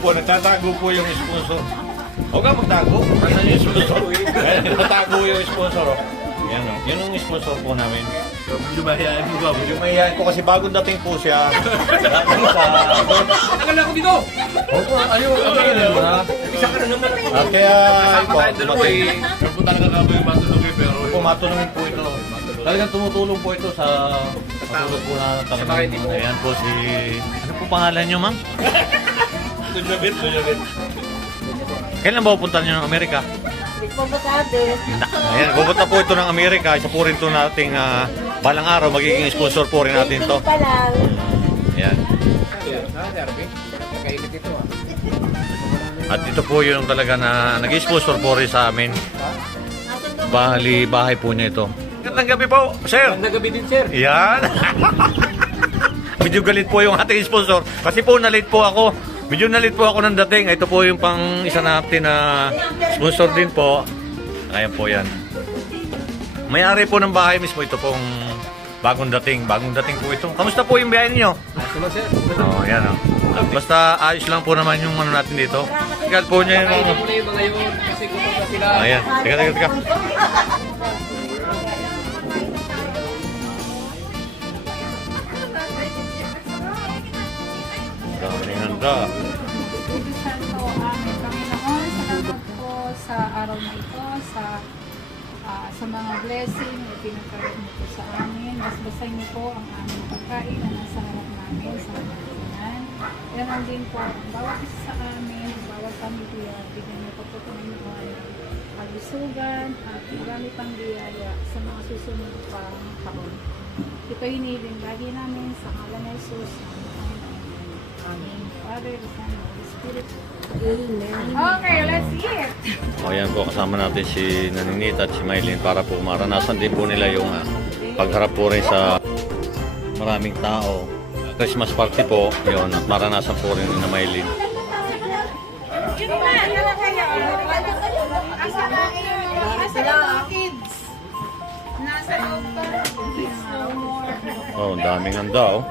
po, nagtatago po yung sponsor. Huwag ka magtago. Ano yung sponsor? Nagtatago yung sponsor. Yan o. Yun yung sponsor po namin. Lumayan mo ba? Lumayan po kasi bagong dating po siya. Tagal na ako dito! Opo, ayaw. Isa ka na naman. Kaya Kasama tayong dalawa eh. Pero po talaga ka ba yung matulungin pero... po, matulungin po ito. Talagang tumutulong po ito sa matulog po na talagang. Ayan po si... Ano po pangalan niyo, ma'am? Lujabit. Kailan ba pupunta niyo ng Amerika? Pagpapatabi. Ayan, pupunta po ito ng Amerika. Isa po rin ito nating balang araw. Magiging sponsor po rin natin ito. pa lang. Ayan. Nakainit ito ah. At ito po yung talaga na nag-sponsor po rin sa amin. Bali, bahay po niya ito. Gandang gabi po, sir. Ganda gabi din sir. Yan. Medyo galit po yung ating sponsor. Kasi po na-late po ako. Medyo na-late po ako ng dating. Ito po yung pang isa natin na sponsor din po. Ayan po yan. May-ari po ng bahay mismo. Ito pong bagong dating. Bagong dating po ito. Kamusta po yung biyahe niyo? Sino sir? Oh, yan o. Basta ayos lang po naman yung ano natin dito. Tingnan po niya yung ano. Kainin mo na yung mga yun kasi gutom na sila. Ayan. Teka. Daming handa. Espiritu Santo, aming Panginoon, salamat po sa araw na ito, sa mga blessing na pinagkaroon niyo po sa amin. Basbasahin niyo po ang aming pagkain na nasa harap namin sa mga kainan. Ganon din po, bawat isa sa amin, bawat pamilya, bigyan niyo po po Panginoon paglusugan at marami pang biyaya sa mga susunod pang taon. Ito hiniling lagi namin sa ngalan ni Jesus. Amen. Father, the Son, and the Holy Spirit. Amen. Okay, let's eat! O yan po, kasama natin si Naninita at si Maylin para po maranasan din po nila yung pagharap po rin sa maraming tao. Christmas party po, yun, at maranasan po rin ni Maylin. Nasa loob pa. No more. Oh, ang daming handa oh.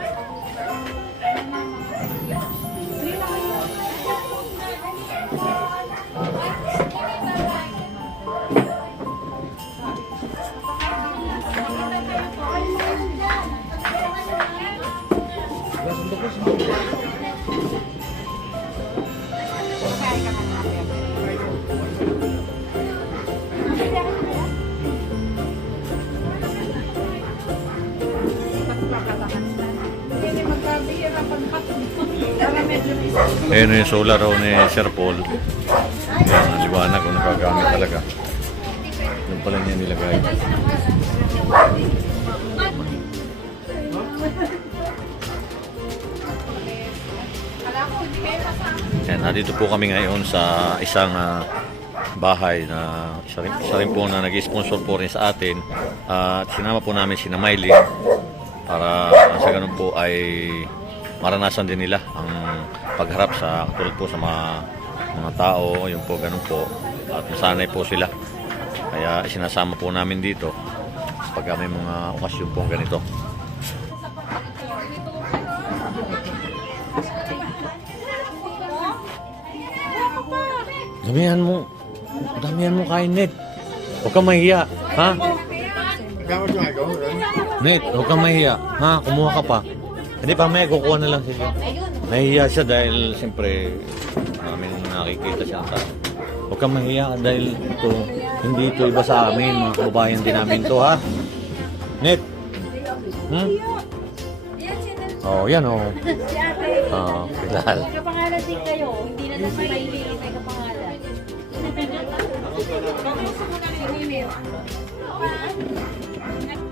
Hindi magkabihira pagpatong. Para medyo isa. Ayan yung solar oh, ni Sir Paul. Yan, ang liwanag kung nagagamit talaga. Doon pala niya nilagay. Yan, nandito po kami ngayon sa isang bahay na isa rin po na nag-sponsor po rin sa atin. At sinama po namin si Maylin para sa ganun po ay maranasan din nila ang pagharap sa katulad po sa mga tao, yun po, ganun po. At masanay po sila. Kaya sinasama po namin dito pag may mga okasyon po ganito. Damihan mo kain, Ned. Huwag kang mahiya, ha? Ned, huwag kang mahiya, ha? Kumuha ka pa. Hindi pa may kukuha na lang sila. Nahihiya siya dahil siyempre namin nakikita siya sa huwag kang mahiya dahil ito, hindi ito iba sa amin, mga kababayan din namin to, ha? Ned? Oh, yan oh. Oh, kilala. May kapangalan din kayo. Hindi na nasa maili ang may kapangalan.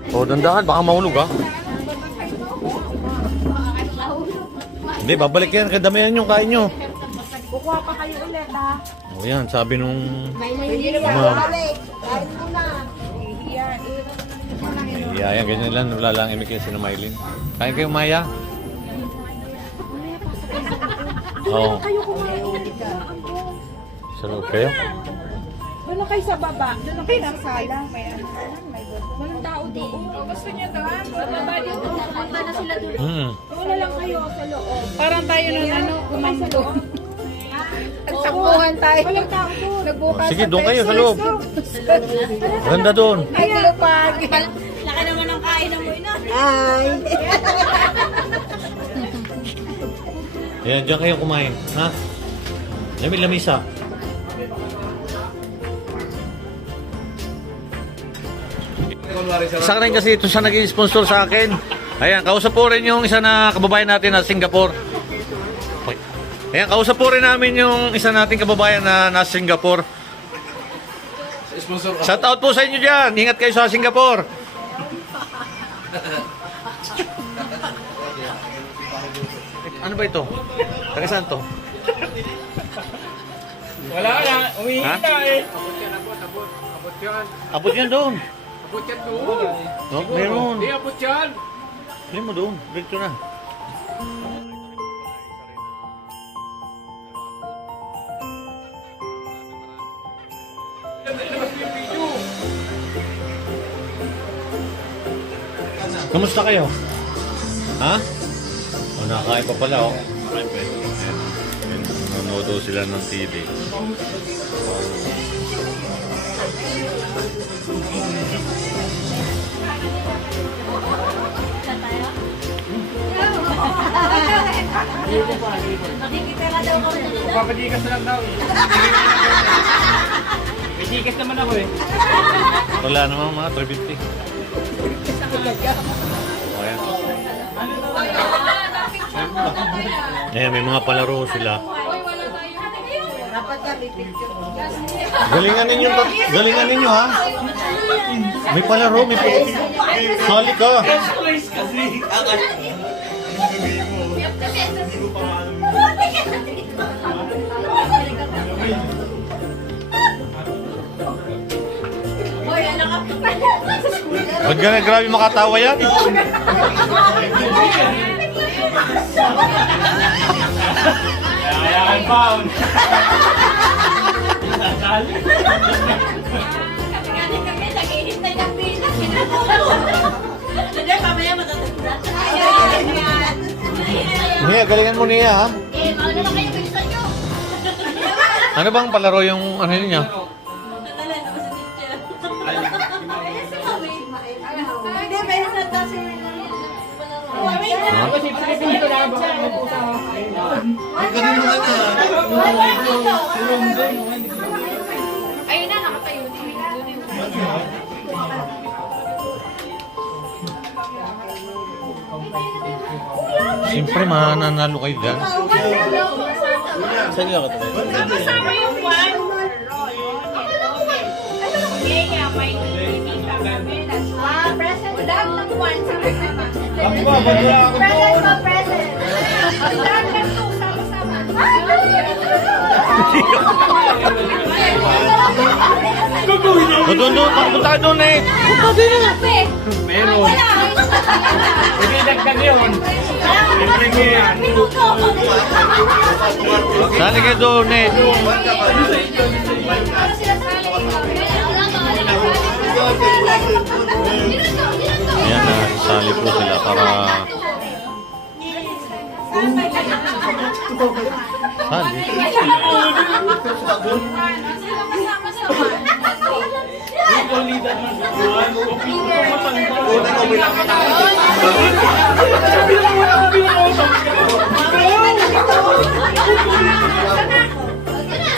Oh, dandahan, baka mahulog, ha? Hindi, babalik yan. Kadamihan yung kain nyo. Kukuha pa kayo ulit, ha? Oh, yan. Sabi nung... Hindi na Ma'am. balik. Kain mo na. Yeah, yan. Ganyan lang. Wala lang imik yung sinamaylin. Kain kayo, Maya? Oo. Kayo kumain. Sa loob kayo? Doon na kayo sa baba. Doon na kayo sa sala. May ano. Walang tao doon. Gusto niya doon? Bababa dito. Punta na sila doon. Hmm. Doon na lang kayo sa loob. Parang tayo nun, ano, Kumain sa kumando. loob. naman tayo. Walang tao doon. Nagbukas Sige, sa doon kayo sa Pepsi. loob. Ganda doon. Ay, kalupag. Laki naman ang kain mo ina. Ayan, dyan kayo kumain. Ha? Lamisa. Sa akin kasi ito siya naging sponsor sa akin. Ayan, kausap po rin yung isa na kababayan natin na Singapore. Ayan, kausap po rin namin yung isa nating kababayan na nasa Singapore. Sponsor ka. Shout out po sa inyo dyan. Ingat kayo sa Singapore. Ano ba ito? Taga saan to? Wala na. Umihingi Ha? na eh. Abot yan doon. Abot yan doon. No, meron. Hindi, abot yan. Hindi mo doon. Dito na. Kamusta kayo? Ha? O, nakakain pa pala, oh. Nakakain pa. Ayan. Nanonood sila ng TV. Papadikas na lang daw eh. May tikas naman ako eh. Wala naman mga 350. O, ayan. Ayan, may mga palaro sila. Galingan ninyo ha. May palaro, may sali ka. Huwag ka na, grabe makatawa yan. Kaya pound. Kami naghihintay ng pila. Hindi, mamaya matatagpuan. Nia, galingan mo Nia ha. Eh, mahal naman kayo bilisan nyo. Ano bang palaro yung ano niya? Nadala naman sa teacher. Hindi, may nandang si ayun na, nakatayo. Siyempre, mananalo kayo dyan. Saan nyo ka Kasama yung one. Yeah, may kita kami. Present lang ng one. Sama-sama. Present ko, present. Lahat ng two, sama-sama. Doon, punta ka doon eh. Meron. Hindi dagdag yun. Libre mo yan. Sali kayo doon eh. Ayan na, sali po sila para... Sali?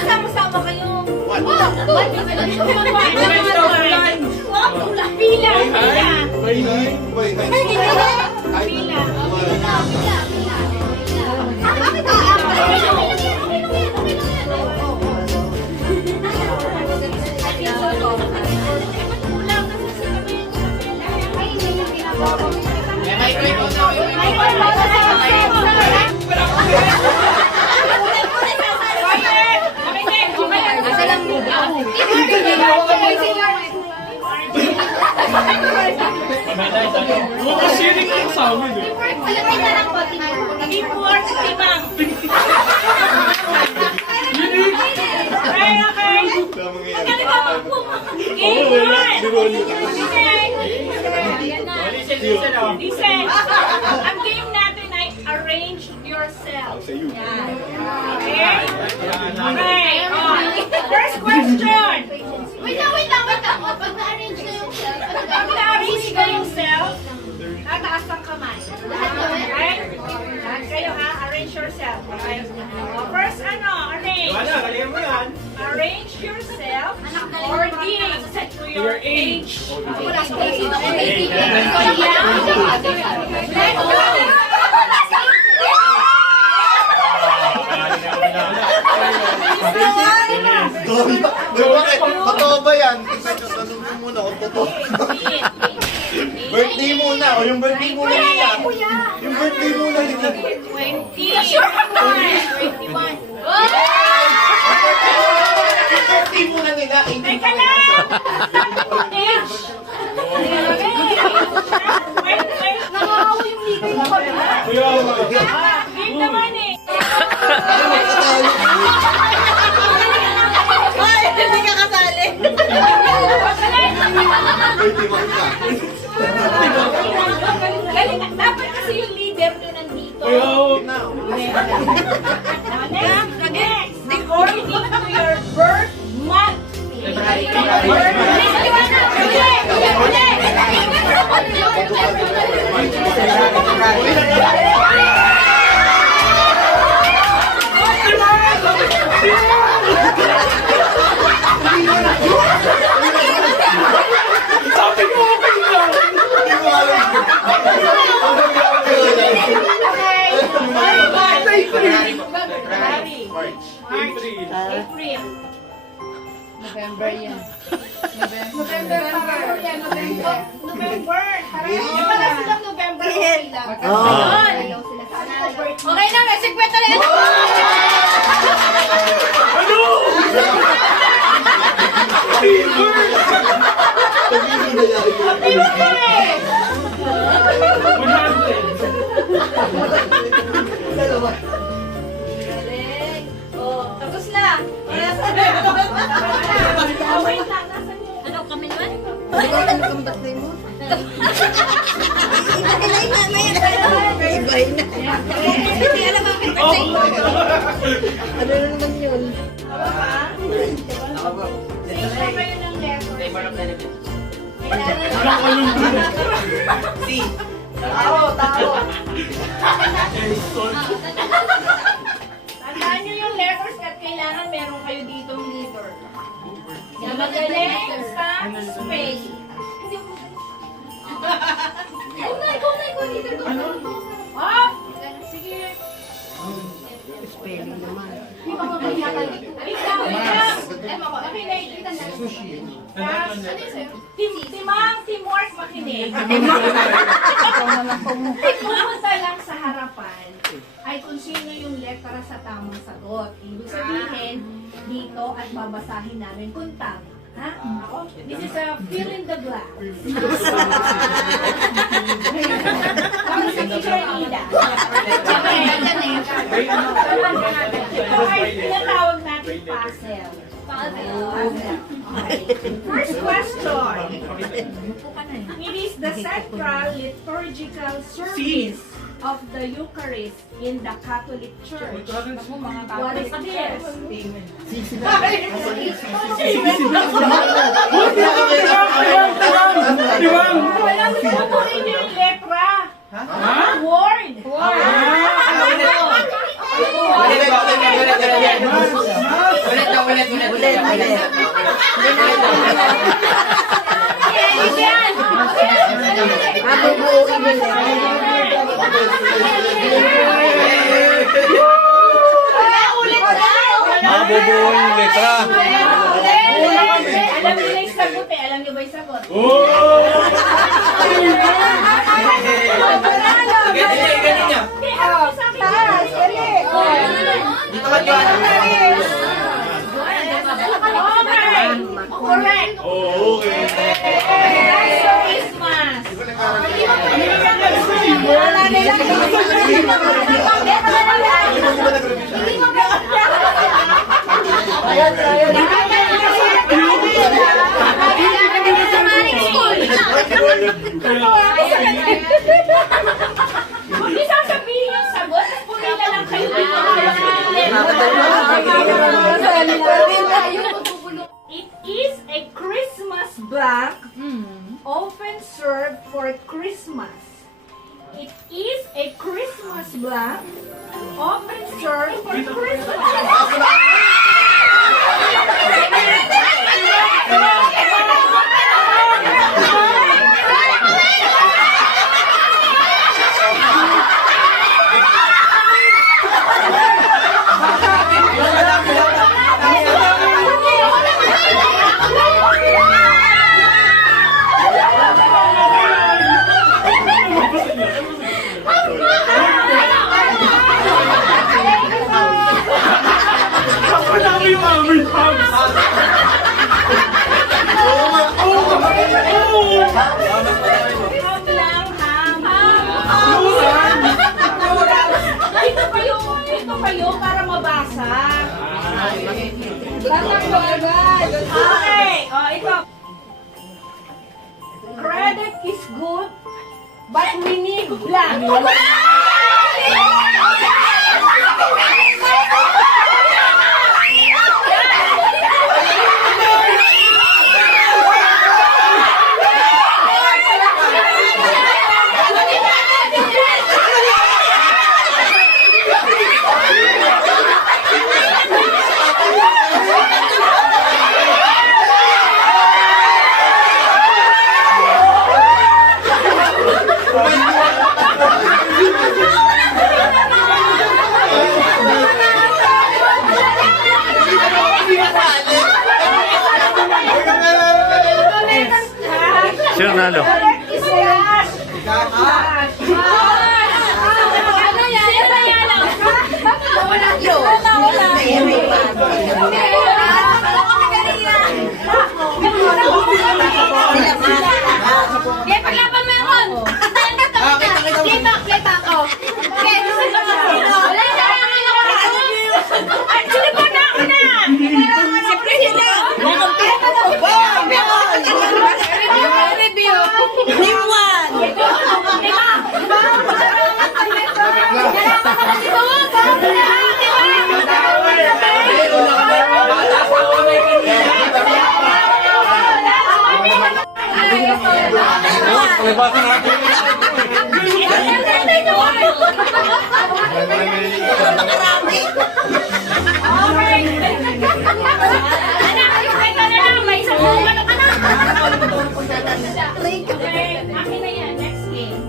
Sama-sama kayo. Pila. Makasirik yung sa amin eh. Import, timang. Okay, okay. Magaling ba mag-import? Listen, ang game natin ay arrange yourself. Okay? Okay. arrange yourself according to your age. Bakit? Totoo ba yan? Tanungin muna kung totoo. Birthday muna. O yung birthday muna nila. Yung birthday muna nila. 21. Yung birthday muna nila. Teka lang! Age! Wait. Nangahawa yung ligay mo kami. Game naman eh. Ay, hindi ka kasali. Birthday mo ka. Galing. Dapat kasi yung leader nyo nandito. Next. According to your birth month. April. November yan. November. Di ba na silang November? Okay lang. Okay na, may 50 na yan. Happy birthday! Oh, tapos na. Wait lang, nasan yung... Ano kami naman? Hindi alam ang birthday mo. Ano na naman yun? Sino kayo ng letter? Tandaan nyo yung letters at kailangan meron kayo ditong leader. Na magaling sa space. Ikaw na, leader doon. Oh! Sige. Spelling naman. Ikaw. Okay, nakikita na. Teamwork, makinig. Pumunta lang sa harapan ay kung sino yung letra sa tamang sagot. Ibig sabihin, dito at babasahin namin kung tama. Ha? This is a fill in the blank. Para sa teacher Ida. Ito ay tinatawag natin puzzle. Okay. First question. It is the central liturgical service of the Eucharist in the Catholic Church. What is this? Walang sinukunin yung letra. Word. Mabubuo yung letra. Alam niyo na yung sagot eh. Alam niyo ba yung sagot? Ganyan niya. Correct. Okay. Answer is mas. Hindi sasabihin yung sagot, pumila lang kayo dito. It is a Christmas blank often served for Christmas. It is a Christmas blank often served for Christmas. Tatakbo agad. Okay, ito. Credit is good, but we need lang. Sino nalo? Paglaban mo yun! Play back, oh. Okay, wala na! Ay, sinipon na ako na! Siyempre sila! Review! New one! Akin na yan, next game.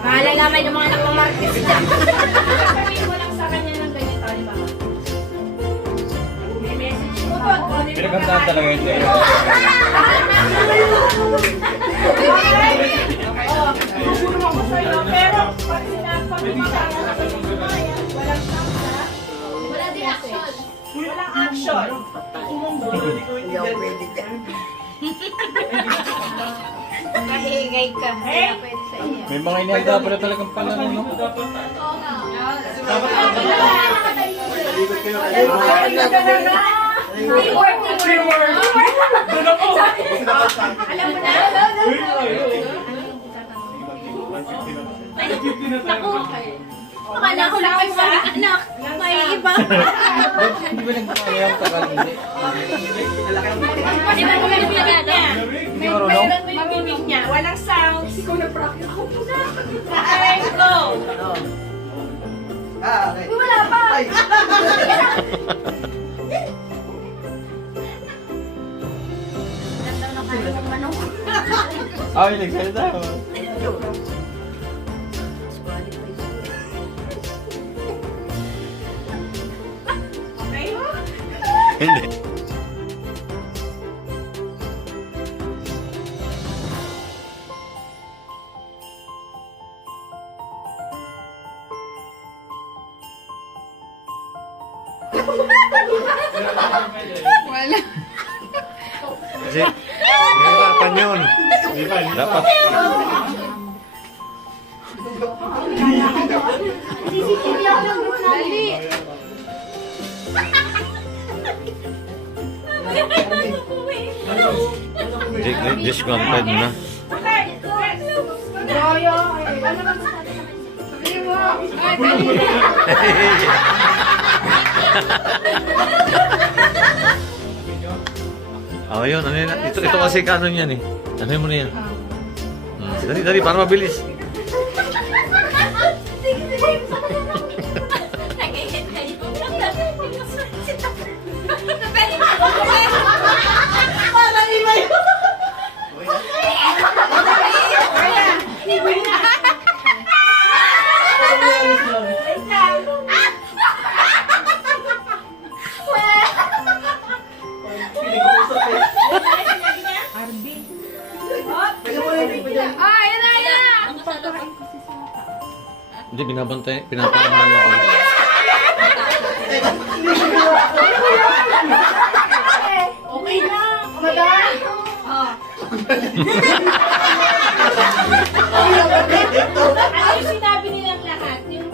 Malalaman yung mga anak ng Marquez dyan. Sabihin mo lang sa kanya ng ganito, di ba? May message mo to. Pinagandahan talaga yun. Tutulong ako sa'yo, pero pag sinapag mo walang samsa, walang reaction. Walang action. Hindi ako pwede dyan. Maingay ka. Kaya pwede sa iyo. May mga inihanda pala talagang pala no? Alam mo na? Naku. Akala ko lang kayo mga anak. May iba. Hindi ba nagpapakaya ang tagal hindi? Di ba kung may bibig niya? May meron mo yung bibig niya. Walang sounds. Ikaw na-practice ako po na. Okay, go. Okay. Wala pa. Ganda na kayo ng manok. Ay, nagsalita. Okay? Hindi. Wala. Kasi, hirapan yun. Dapat. Dali. Discounted na. Okay, Royo, ano ba Sabihin mo. Ay, dali. Oh, yun. Ano yun? Ito kasi kanon yan eh. Ano mo na yan? Dali, dali, para mabilis. Hindi, binabantay. Pinapaangan mo ako. Okay na, madam. Ano yung sinabi nilang lahat? Yung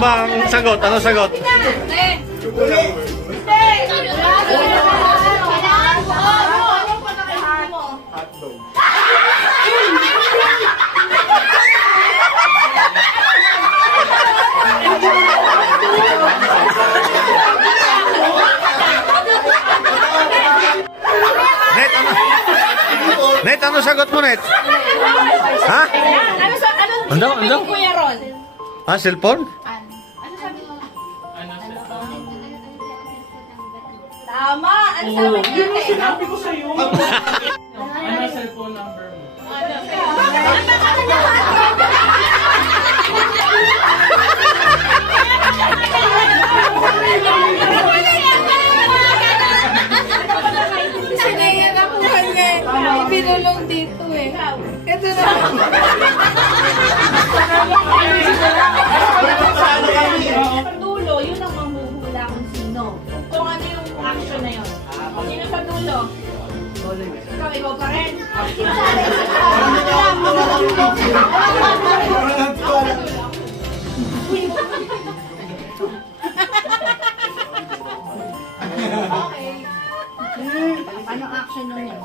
ba ang sagot? Ano sagot? Net, ano? Net, ano sagot mo, Net? Ha? Ano? Ano? Kuya Ron. Ah, cellphone? Tama! Ano sabi niya? Sinabi ko sa'yo. Ano cellphone number mo? Sinaya na po niya. Ibinulong dito eh. Ito na. Sa dulo, yun ang mahuhula kung sino. Kung ano yung action na yun. Sino sa dulo? Ikaw pa rin. Ano action nun yun?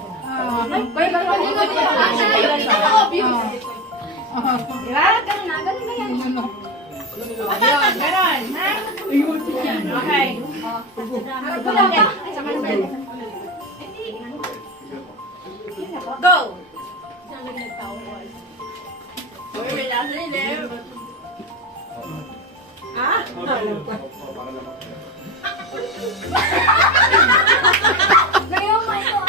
Diba? Ganun na, ganun na yan. Ayun, ganun, ha? Okay. Go! Ah? Ngayon mo ito.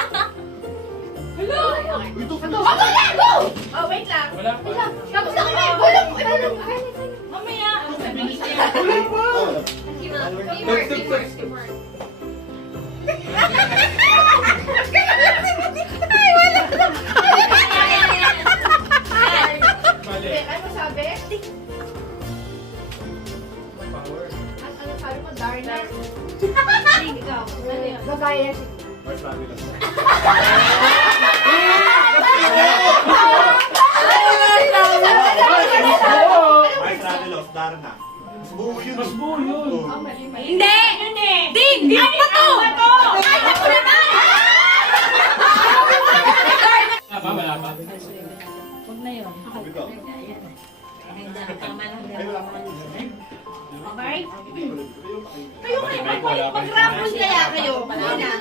Hello? Go! Oh, wait lang. Wala pa. Wait lang. Tapos na kami. Walang. Mamaya. Ano sabi? Ano sabi mo? Darna? Ikaw. Ano yun? Gagaya. Mas buo yun. Hindi! Din! Din pa to! Kaya ko naman! Wala pa. Okay? Kayo kayo, mag-rapon kaya kayo. Muna.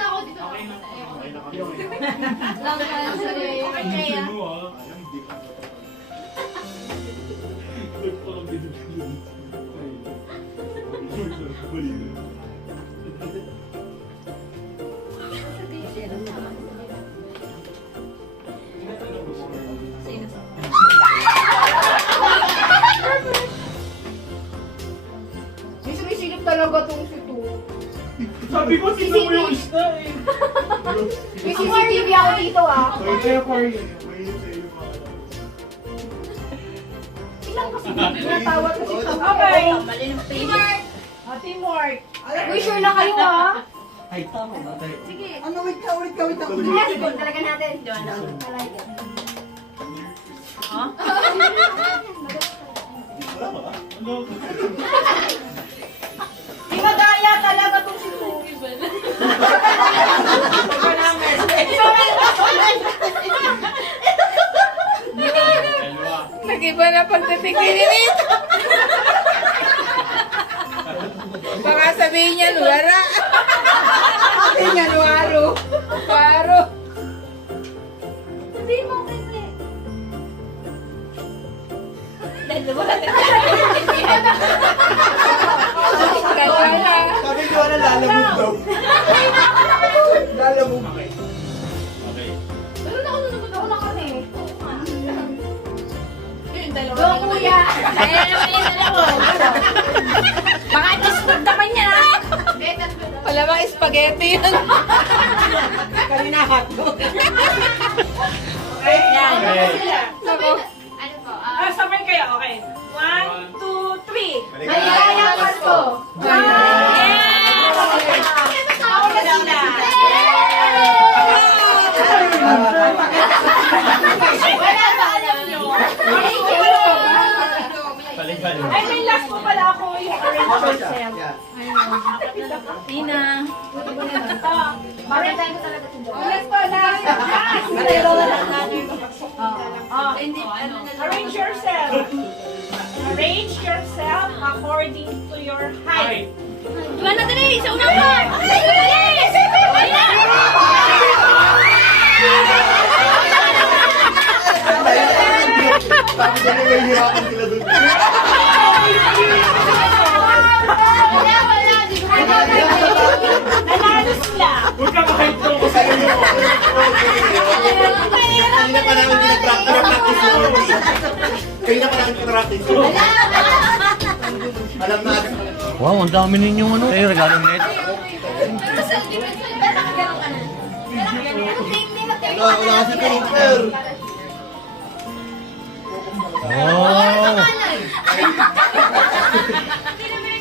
Lang kaya sa'yo. Okay kaya? Sisisilip talaga tong si Tu. Sabi ko, sino mo yung isda eh. May CCTV ako dito ah. Kaya Aquarium. Ilang kasi tinatawag kasi ito. Okay. Teamwork. Teamwork. Uy, sure na kayo ah. Sige. Ano, wait ka. Yes, goal talaga natin. Talaga. Di madaya talaga tong si Tu. Nag-iba na pagtitigil nito. Baka sabihin niya, wala. Sabihin niya, waro. Waro. Sabihin mo, Pepe. Wala. Sabi ko na lalamog daw. Lalamog. Okay. Pero nakunod ako na kami. Go, kuya! Ayan naman yung dalawa. Baka discord naman niya. Wala bang spaghetti yun? Kanina hotdog. Yan. Ako. Ano po? Sabay kayo, okay. 1, 2, 3. Mayayaman ko. Ako na sila. Wala ba alam nyo? Balikan. Ay, may last po pala ako yung arrange yourself. Tina. Ito. Arrange ko talaga ito. Last pa na. Arrange yourself. Arrange yourself according to your height. Juana, dali! Sa una pa! Tapos ano may hirapan sila doon. Nanalo sila. Huwag ka kahit ko sa iyo. Kanina pa namin pinapractice yun. Kanina pa namin pinapractice yun. Alam natin. Wow, ang dami ninyong ano. Ay, regalo net. Wala kasi picture. Wow!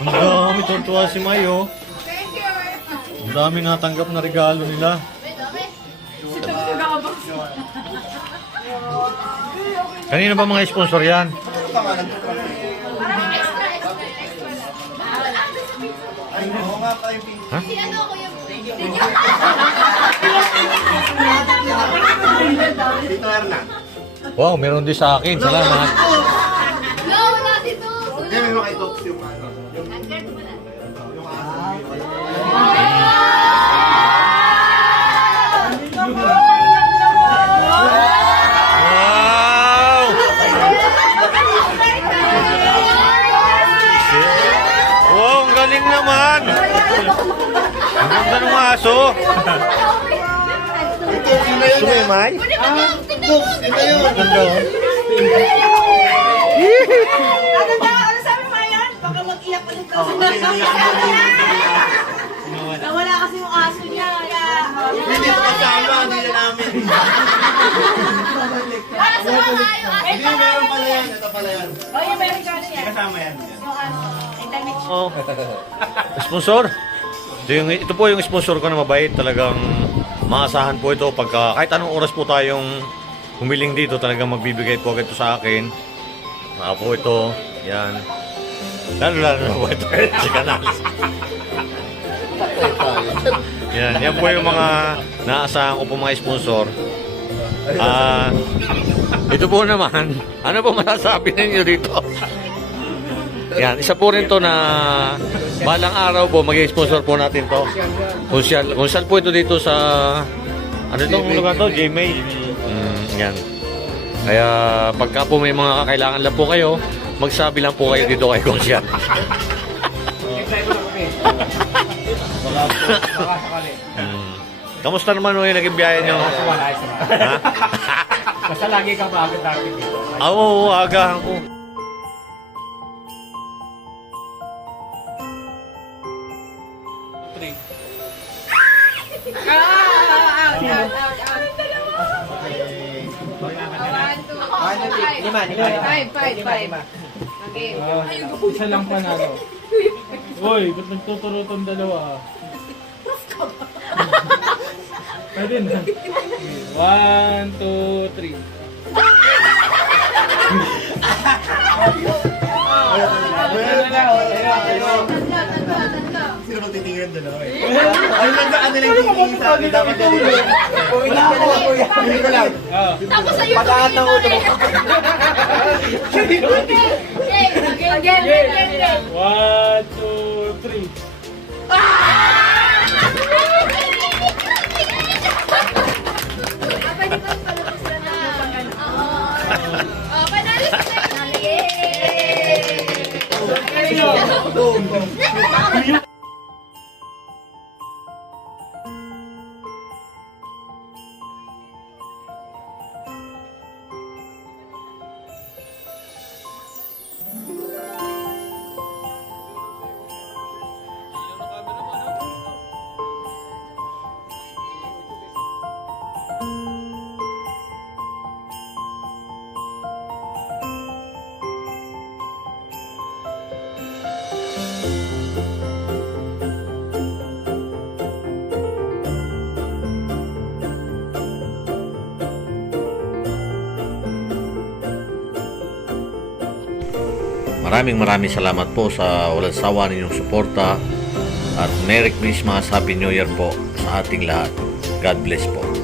Ang dami, tuwa si Mayo. Ang dami natanggap na regalo nila. Kanina ba mga sponsor yan? Oo nga pa yung picture. Ha? Dito Hernan. Wow, meron din sa akin. Salamat. No, not ito. Hindi, meron kay Tops yung ano. Yung Wow! Wow, ang galing naman! Ang ganda ng aso! Tops, yun na yun. Sumimay? Tops, yun na yun. Ganda oh. Ano sabi mo yan? Baka mag-iyak ulit ko. Nawala kasi yung aso niya. Hindi ko kasama, hindi na namin. Para sa mga ayo. Hindi, meron pala yan. Ito pala yan. Oh, yung meron ka yan. Kasama yan. Yung ano. May damit siya. Oh. Sponsor? Ito po yung sponsor ko na mabait. Talagang maasahan po ito. Pagka, kahit anong oras po tayong humiling dito, talagang magbibigay po ito sa akin. Saka po ito. Yan. Lalo na po ito. Si Canals. Yan po yung mga naasahan ko po mga sponsor. Ito po naman, ano po masasabi ninyo dito? Yan, isa po rin to na balang araw po mag-sponsor po natin to. Kung saan po ito dito sa ano itong lugar to? Gmail. Yan. Kaya pagka po may mga kakailangan lang po kayo, magsabi lang po kayo dito kay Konsyan. Kamusta naman yung naging biyahe nyo? Ha? Basta lagi kang bago natin dito. Oo, agahan ko. Isa lang panalo. Uy, ba't nagtuturo tong dalawa? Pwede na. 1, 2, 3. Sino magtitingin doon? Ay, ano lang titingin sa akin. Dapat yan. Hindi ko lang. Tapos sa'yo. Pataat ng ulo mo. Again. 1, 2, 3. Pwede ba pala po sila na pagkano? Oo. Panalo sila. Yay! Maraming salamat po sa walang sawa ninyong suporta at Merry Christmas, Happy New Year po sa ating lahat. God bless po.